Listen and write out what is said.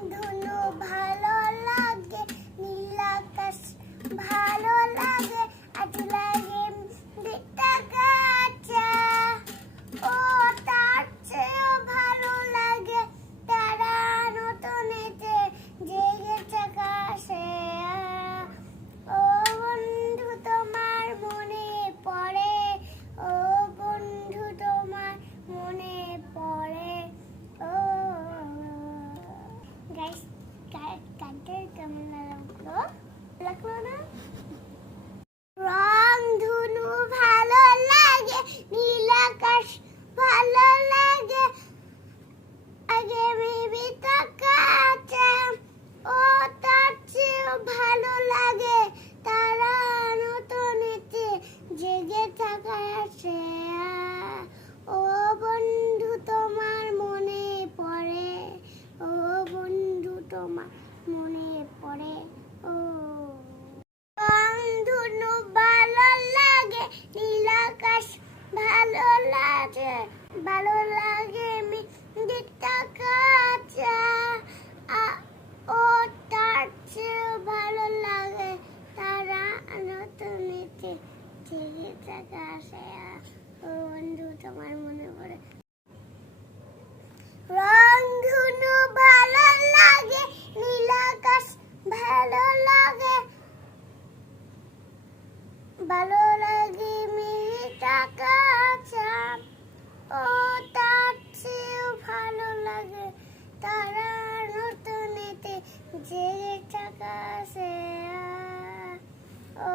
ধুনু ভালো লাগে, নীল আকাশ ভালো লাগে, আজ লাগে দিকটা কাঁচা। ও তার চেয়েও ভালো লাগে তারা নতুনেতে জেগেছে আকাশে। ও বন্ধু তোমার মনে পড়ে, ও বন্ধু তোমার মনে পড়ে। ও গাইস, গানটা কেমন লাগলো? লাগলো না? রং ধনু ভালো লাগে, নীল আকাশ ভালো লাগে, আগে মেবি তাকাচা। ও তার চেয়েও ভালো লাগে তারা নতুনেতে জেগে থাকা আসে। ও বন্ধু তোমার মনে পড়ে, ও বন্ধু তোমার মনে পড়ে। ও ধনু ভালো লাগে, নীল আকাশ ভালো লাগে, ভালো লাগে দিকটা কাঁচা। ও তার চেয়েও ভালো লাগে তারা নতুনেতে জেগে থাকা আসে। ও বন্ধু তোমার মনে পড়ে। রং ধনু ভালো লাগে, নীল আকাশ ভালো লাগে, ভালো লাগে মেয়েটা কাঁচা। ও তার চেয়েও ভালো লাগে তারা নতুনেতে জেগে থাকা আসে। ও